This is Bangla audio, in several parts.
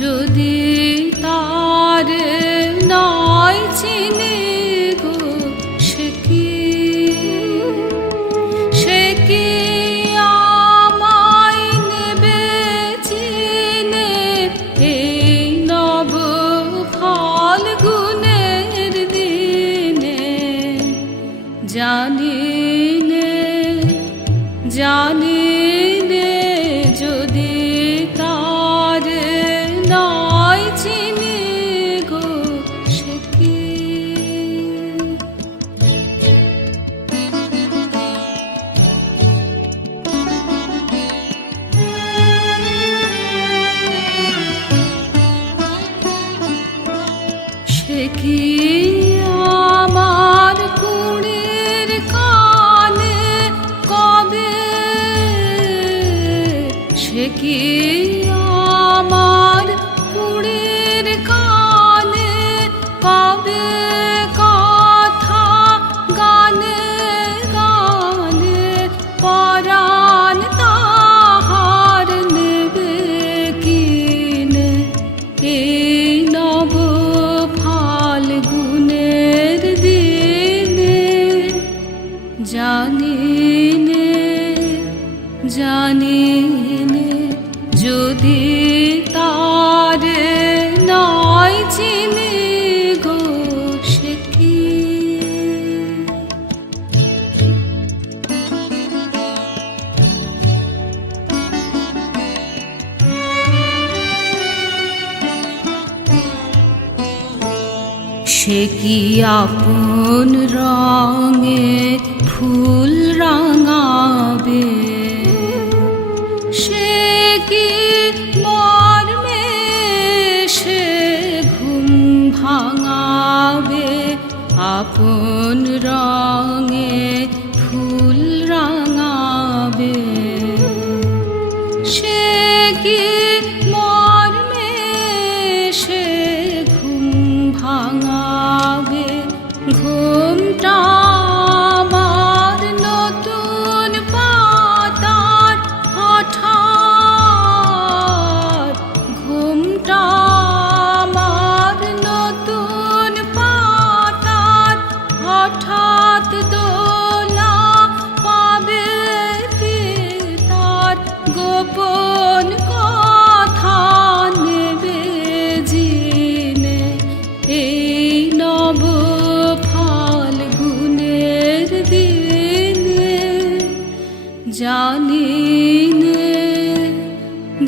যদি তার নয় চিনে গো, সে কি? সে কি আমায় নেবে চিনে এই নব ফাল্গুনের দিনে? জানি নে জানি সে কি আপন রঙে ফুল রাঙাবে? সে কি মর্মে সে ঘুম ভাঙাবে? আপন রঙে ফুল রাঙাবে। সে কি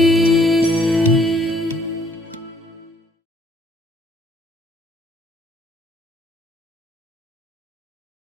You.